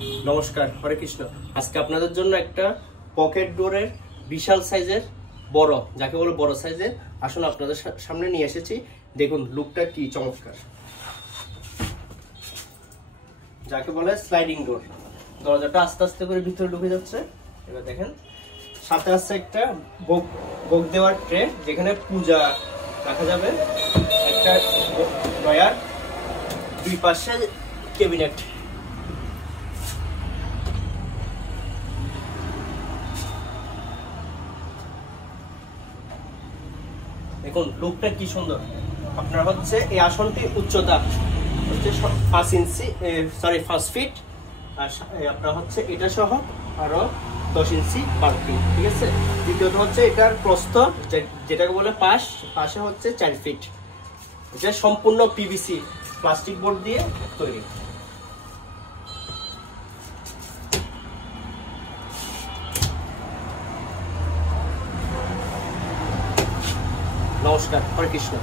নমস্কার, হরে কৃষ্ণ। আজকে আপনাদের জন্য একটা পকেট ডোরের বিশাল সাইজের বড়, যাকে বলে বড় সাইজের আসন আপনাদের সামনে নিয়ে এসেছি। দেখুন লুকটা কি চমৎকার, যাকে বলে স্লাইডিং ডোর। দরজাটা আস্তে আস্তে করে ভিতরে ঢুকে যাচ্ছে। এবার দেখেন সাথে আছে একটা ভোগ দেওয়ার ট্রে, যেখানে পূজা রাখা যাবে। একটা ড্রয়ার, দুই পাশে ক্যাবিনেট। দেখুন লুকটা কি সুন্দর। আপনার হচ্ছে এই আসনটি উচ্চতা হচ্ছে 5 ইঞ্চি, 5 ফিট। আর আপনার হচ্ছে এটা সহ আরো 10 ইঞ্চি বাড়তি, ঠিক আছে। দ্বিতীয়ত হচ্ছে এটার প্রস্থ, যেটাকে বলে পাশে হচ্ছে 4 ফিট। এটা সম্পূর্ণ পিভিসি প্লাস্টিক বোর্ড দিয়ে তৈরি। নমস্কার, হরে কৃষ্ণ।